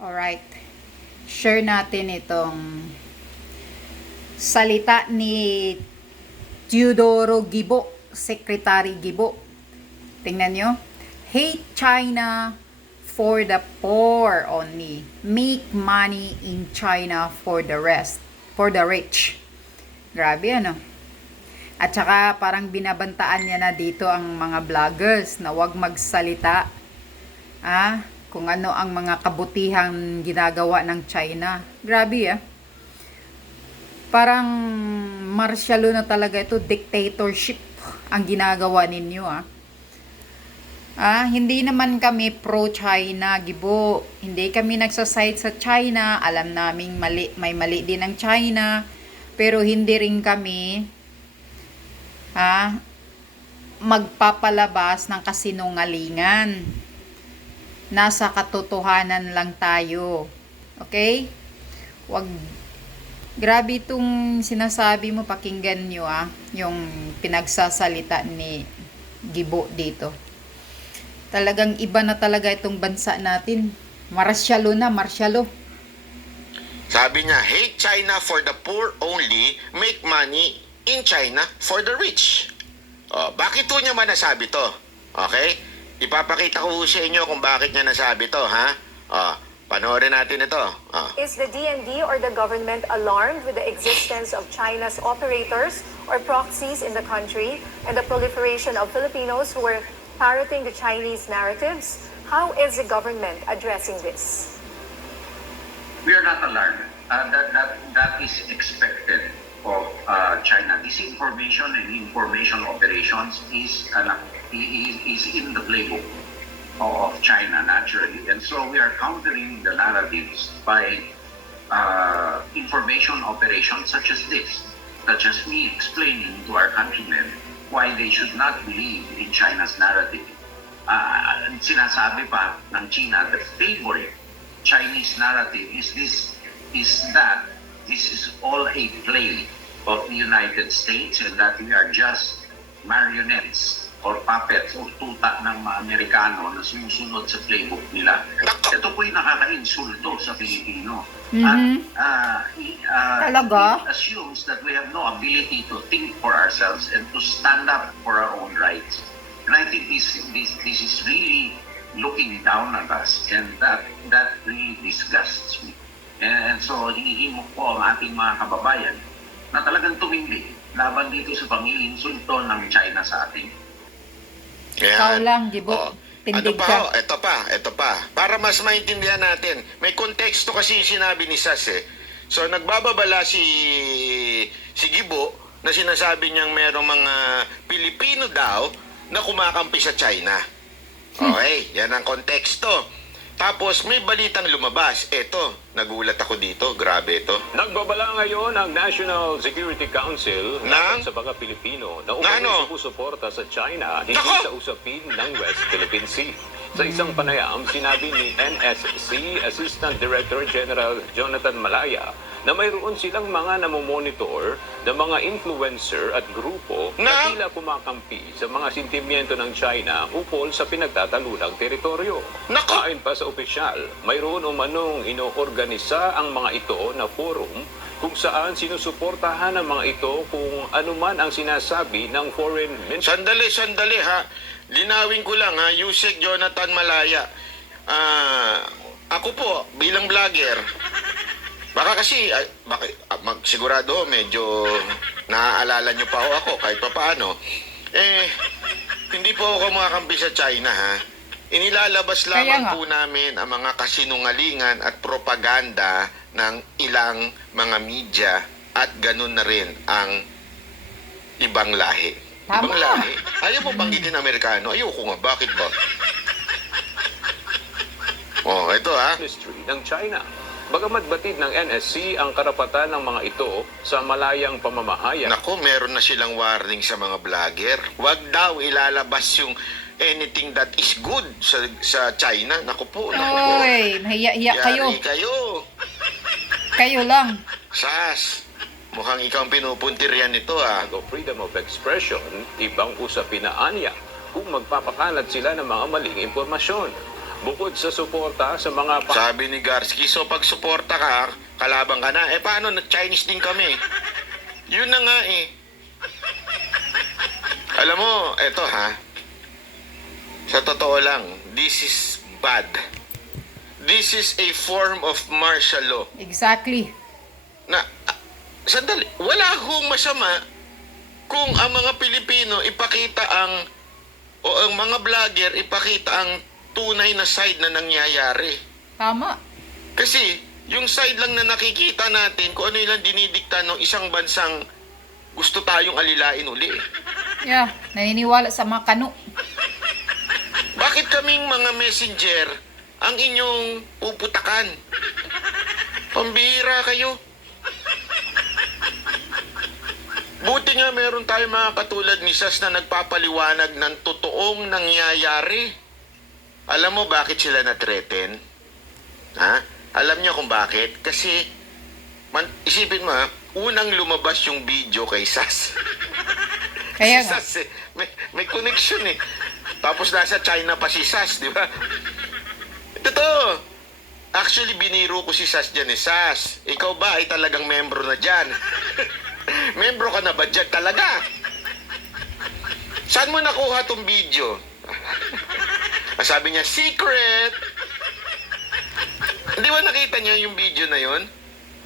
Alright. Share natin itong salita ni Teodoro Gibo, Secretary Gibo. Tingnan nyo. Hate China for the poor only. Make money in China for the rest. For the rich. Grabe ano. At saka parang binabantaan niya na dito ang mga vloggers na wag magsalita kung ano ang mga kabutihang ginagawa ng China. Grabe Parang martial law na talaga ito, dictatorship ang ginagawa ninyo Hindi naman kami pro-China, Gibo. Hindi kami nagsaside sa China. Alam naming may mali din ang China. Pero hindi rin kami magpapalabas ng kasinungalingan. Nasa katotohanan lang tayo. Okay? Grabe itong sinasabi mo, pakinggan nyo yung pinagsasalita ni Gibo dito. Talagang iba na talaga itong bansa natin. Marsyalo na, marsyalo. Sabi niya, hate China for the poor only, make money in China for the rich. Bakit po niya man nasabi to? Okay? Ipapakita ko sa inyo kung bakit niya nasabi to, panoorin natin ito. Is the DND or the government alarmed with the existence of China's operators or proxies in the country and the proliferation of Filipinos who are parroting the Chinese narratives? How is the government addressing this? We are not alarmed. That is expected of China. Disinformation and information operations is in the playbook of China naturally, and so we are countering the narratives by information operations such as this, such as me explaining to our countrymen why they should not believe in China's narrative. Sinasabi pa ng China, the favorite Chinese narrative is that this is all a play of the United States and that we are just marionettes or puppets o tuta ng mga Amerikano na sumusunod sa playbook nila. Ito po'y nakaka-insulto sa Pilipino. Talaga? It assumes that we have no ability to think for ourselves and to stand up for our own rights. And I think this is really looking down at us, and that really disgusts me. And so hinihimok po ang ating mga kababayan na talagang tumindi laban dito sa pang-iinsulto ng China sa atin. Ikaw lang, Gibo. Tindig ka. Ito pa. Para mas maintindihan natin, may konteksto kasi sinabi ni Sas So nagbababala si Gibo na sinasabi niyang merong mga Pilipino daw na kumakampi sa China. Okay, yan ang konteksto. Tapos may balitang lumabas. Eto, nagulat ako dito. Grabe ito. Nagbabala ngayon ang National Security Council sa mga Pilipino na umano sumusuporta sa China hindi sa usapin ng West Philippine Sea. Sa isang panayam, sinabi ni NSC Assistant Director General Jonathan Malaya na mayroon silang mga namomonitor na mga influencer at grupo na tila kumakampi sa mga sentimiento ng China ukol sa pinagtatalulang teritoryo. Ayon pa sa opisyal, mayroon umanong inoorganisa ang mga ito na forum kung saan sinusuportahan ang mga ito kung anuman ang sinasabi ng foreign minister. Sandali Linawin ko lang Yusek Jonathan Malaya. Ako po bilang vlogger, baka kasi sigurado medyo naaalala nyo pa ako kahit papaano. Hindi po ako kumakampi sa China Inilalabas lamang po namin ang mga kasinungalingan at propaganda ng ilang mga media at ganun na rin ang ibang lahi. Ibang lahi? Ayaw mo banggitin Amerikano? Ayoko nga. Bakit ba? Ito Ministry ng China. Bagamat batid ng NSC ang karapatan ng mga ito sa malayang pamamahayag. Naku, meron na silang warning sa mga vlogger. Huwag daw ilalabas yung anything that is good sa China. Naku po. Oy, mahiya kayo. Yari kayo. Kayo lang. Sas, mukhang ikaw ang pinupuntiryan nito Freedom of expression, ibang usapin na anya kung magpapakalat sila ng mga maling impormasyon. Bukod sa suporta sa mga Sabi ni Garski, so pag suporta ka, kalaban ka na. Eh paano, Chinese din kami. Yun na nga eh. Alam mo, eto ha, sa totoo lang, this is bad. This is a form of martial law. Exactly. Na, sandali, wala akong masama kung ang mga Pilipino ipakita o ang mga vlogger ipakita ang tunay na side na nangyayari. Tama. Kasi, yung side lang na nakikita natin, kung ano yung dinidikta ng isang bansang gusto tayong alilain uli. Yeah, naniniwala sa mga kano. Bakit kaming mga messenger ang inyong puputakan? Pambihira kayo. Buti nga meron tayo mga katulad ni Sas na nagpapaliwanag ng totoong nangyayari. Alam mo bakit sila na-threaten? Ha? Alam niyo kung bakit? Kasi, isipin mo ha, unang lumabas yung video kay Sas. Kaya Si nga. Sas eh, may connection eh. Tapos nasa China pa si Sas, di ba? Totoo. Actually, biniro ko si Sas dyan eh. Sas, ikaw ba ay talagang membro na dyan? Membro ka na ba dyan talaga? Saan mo nakuha tong video? Sabi niya, secret! Hindi ba nakita niya yung video na yon?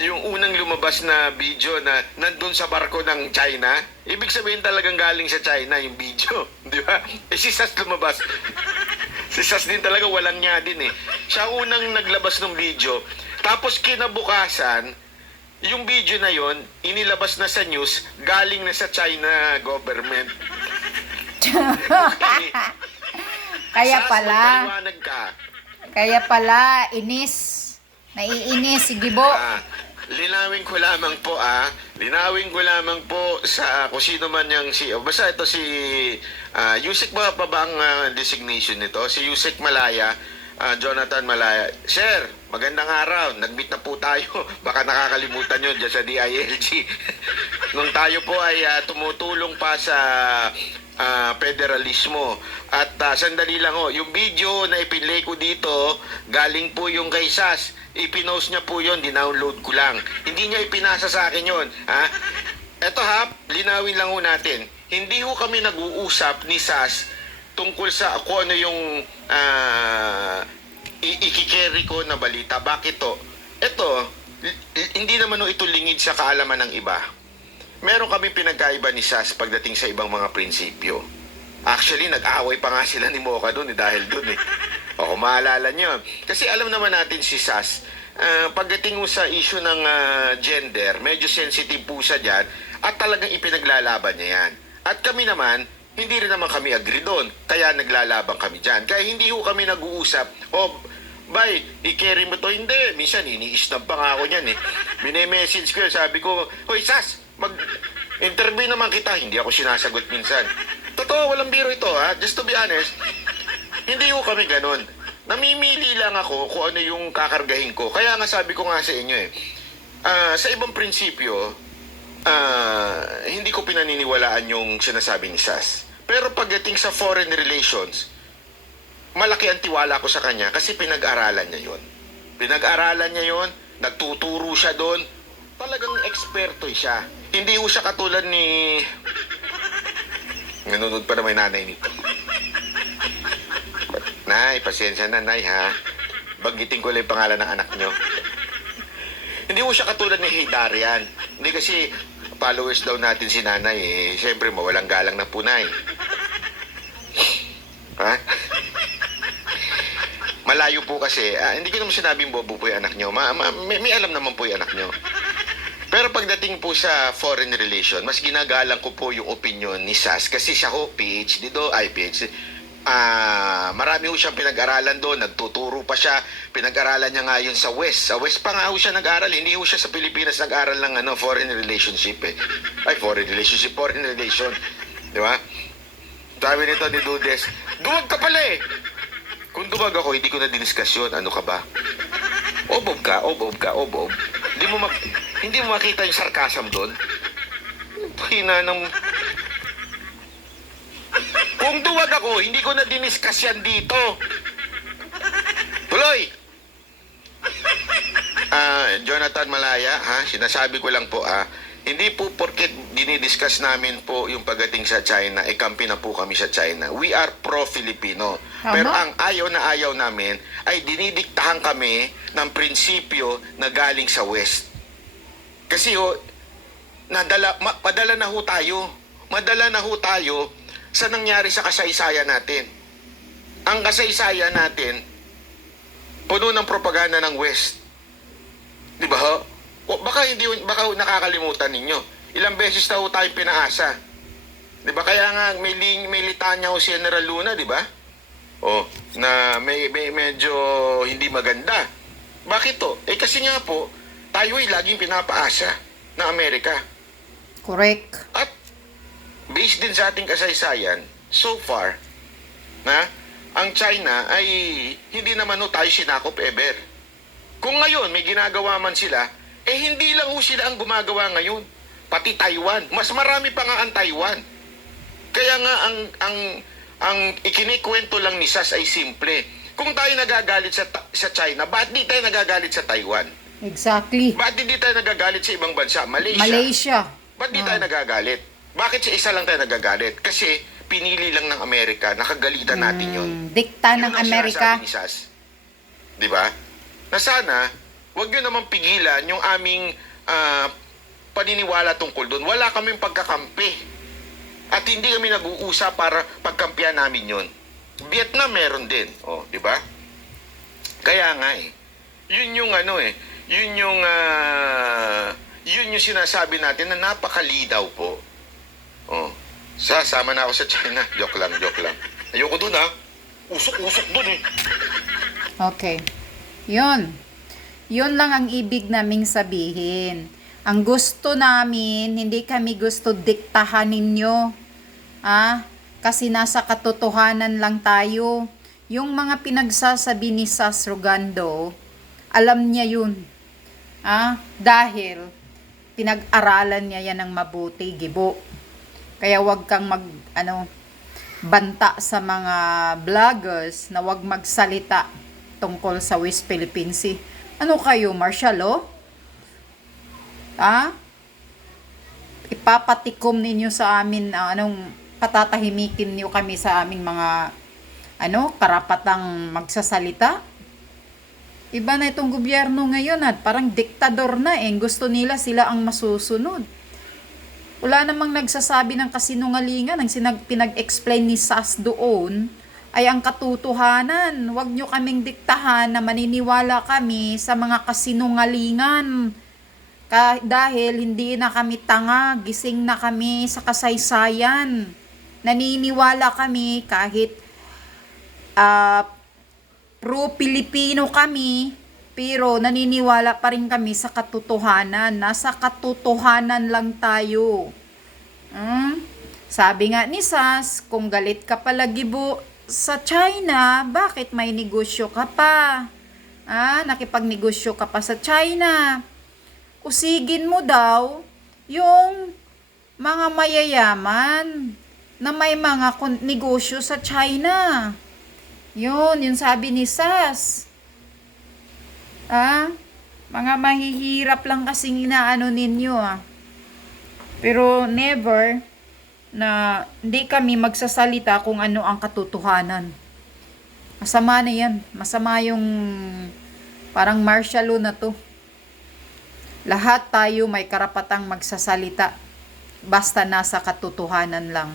Yung unang lumabas na video na nandun sa barko ng China? Ibig sabihin talagang galing sa China yung video. Di ba? Eh si Sas lumabas. Si Sas din talaga walang niya din eh. Siya unang naglabas ng video. Tapos kinabukasan, yung video na yon inilabas na sa news, galing na sa China government. Okay. Kaya Sas, pala, magpaliwanag ka. kaya pala, inis. Naiinis si Gibo. Linawin ko lamang po linawin ko lamang po sa kung sino man yung basta ito si Yusek ba ang designation nito? Si Yusek Malaya, Jonathan Malaya. Sir, magandang araw. Nag-meet na po tayo. Baka nakakalimutan nyo dyan sa DILG. Nung tayo po ay tumutulong pa sa federalismo. At sandali lang ho, yung video na ipinlay ko dito, galing po yung kay Sas. Ipinost niya po yun, dinownload ko lang. Hindi niya ipinasa sa akin yun. Ha? Eto ha, linawin lang ho natin. Hindi ho kami nag-uusap ni Sas tungkol sa kung ano yung ikikerry ko na balita. Bakit to? Eto, hindi naman ho ito lingid sa kaalaman ng iba. Meron kami pinagkaiba ni Sas pagdating sa ibang mga prinsipyo. Actually, nag-away pa nga sila ni Mocha doon dahil doon eh. O kung maalala nyo. Kasi alam naman natin si Sas, pagdating mo sa issue ng gender, medyo sensitive po siya dyan at talagang ipinaglalaban niya yan. At kami naman, hindi rin naman kami agree doon. Kaya naglalaban kami dyan. Kaya hindi ho kami nag-uusap, bay, i-carry mo to. Hindi. Minsan, iniisnab pa nga ako niyan eh. Mine-message ko yun. Sabi ko, hoy Sas, mag-interview naman kita. Hindi ako sinasagot minsan. Totoo, walang biro ito ha. Just to be honest, hindi ko kami ganun. Namimili lang ako kung ano yung kakargahin ko. Kaya nga sabi ko nga sa inyo eh, sa ibang prinsipyo, hindi ko pinaniniwalaan yung sinasabi ni Sas. Pero pagdating sa foreign relations, malaki ang tiwala ko sa kanya kasi pinag-aralan niya yun. Pinag-aralan niya yun, nagtuturo siya doon, talagang eksperto siya. Hindi ko siya katulad ni... Nanonood pa naman yung nanay nito. Nay, pasensya na, Nay, ha? Banggitin ko lang yung pangalan ng anak nyo. Hindi mo siya katulad ni Hidarian. Hindi kasi followers daw natin si nanay, eh. Siyempre, mawalang galang na po, Nay. Ha? Malayo po kasi. Hindi ko naman sinabing bobo po yung anak nyo. May alam naman po yung anak nyo. Pero pagdating po sa foreign relation, mas ginagalang ko po yung opinion ni Sas kasi siya ho, PhD do, PhD. Marami ho siyang pinag-aralan doon, nagtuturo pa siya, pinag-aralan niya nga yun sa West. Sa West pa nga ho siya nag-aral, hindi ho siya sa Pilipinas nag-aral ng foreign relationship eh. Foreign relation. Di ba? Sabi nito ni Dudes, duwag ka pala eh. Kung duwag ako, hindi ko na diniscuss yun. Ano ka ba? Obob ka. Hindi mo makita yung sarcasm doon. Hina ng... Kung duwag ako, hindi ko na diniscuss yan dito. Tuloy! Jonathan Malaya, sinasabi ko lang po, hindi po porket dinidiscuss namin po yung pagdating sa China, kampi na po kami sa China. We are pro-Filipino. Tama. Pero ang ayaw na ayaw namin ay dinidiktahan kami ng prinsipyo na galing sa West. Kasi padala na ho tayo. Madala na ho tayo sa nangyari sa kasaysayan natin. Ang kasaysayan natin, puno ng propaganda ng West. Di ba ho? Baka nakakalimutan ninyo. Ilang beses na ho tayong pinaasa. Di ba? Kaya nga may litanya ho si General Luna, di ba? Na may medyo hindi maganda. Bakit to? Kasi nga po, tayo ay laging pinapaasa ng Amerika. Correct. At based din sa ating kasaysayan, so far, ang China ay hindi naman ho tayo sinakop ever. Kung ngayon may ginagawa man sila, hindi lang ho sila ang gumagawa ngayon. Pati Taiwan. Mas marami pa nga ang Taiwan. Kaya nga ang ikinikwento lang ni Sas ay simple. Kung tayo nagagalit sa China, bakit di tayo nagagalit sa Taiwan? Exactly. Bakit di tayo nagagalit sa ibang bansa? Malaysia. Ba't di tayo nagagalit? Bakit sa isa lang tayo nagagalit? Kasi pinili lang ng Amerika, nakagalitan natin yun. Dikta Yun ng ang Amerika. sinasabi ni Sas. Di ba? Na sana, wag nyo naman pigilan yung aming paniniwala tungkol doon. Wala kaming pagkakampi. At hindi kami nag-uusap para pagkampihan namin yun. Vietnam meron din. Di ba? Kaya nga yun yung yun yung sinasabi natin na napakalinaw po. Sasama na ako sa China. Joke lang. Ayoko dun Usok-usok dun Okay. Yun lang ang ibig naming sabihin. Ang gusto namin, hindi kami gusto diktahan ninyo. Kasi nasa katotohanan lang tayo. Yung mga pinagsasabi ni Sas Rogando, alam niya yun. Dahil pinag-aralan niya yan ng mabuti, Gibo. Kaya wag kang banta sa mga vloggers na wag magsalita tungkol sa West Philippine Sea. Ano kayo, martial law? Ipapatikom ninyo sa amin, patatahimikin niyo kami sa aming mga, karapatang magsasalita? Iba na itong gobyerno ngayon at parang diktador na Gusto nila sila ang masusunod. Wala namang nagsasabi ng kasinungalingan. Ang pinag-explain ni Sas doon ay ang katotohanan. Huwag nyo kaming diktahan na maniniwala kami sa mga kasinungalingan. Dahil hindi na kami tanga, gising na kami sa kasaysayan. Naniniwala kami kahit pro-Pilipino kami, pero naniniwala pa rin kami sa katotohanan. Nasa katotohanan lang tayo. Sabi nga ni Sas, kung galit ka pala, Gibo, sa China, bakit may negosyo ka pa? Nakipagnegosyo ka pa sa China. Usigin mo daw yung mga mayayaman na may mga negosyo sa China. Yun sabi ni Sas. Mga mahihirap lang kasing inaano ninyo Pero never na hindi kami magsasalita kung ano ang katotohanan. Masama na yan. Masama yung parang martial law na to. Lahat tayo may karapatang magsasalita basta nasa katotohanan lang.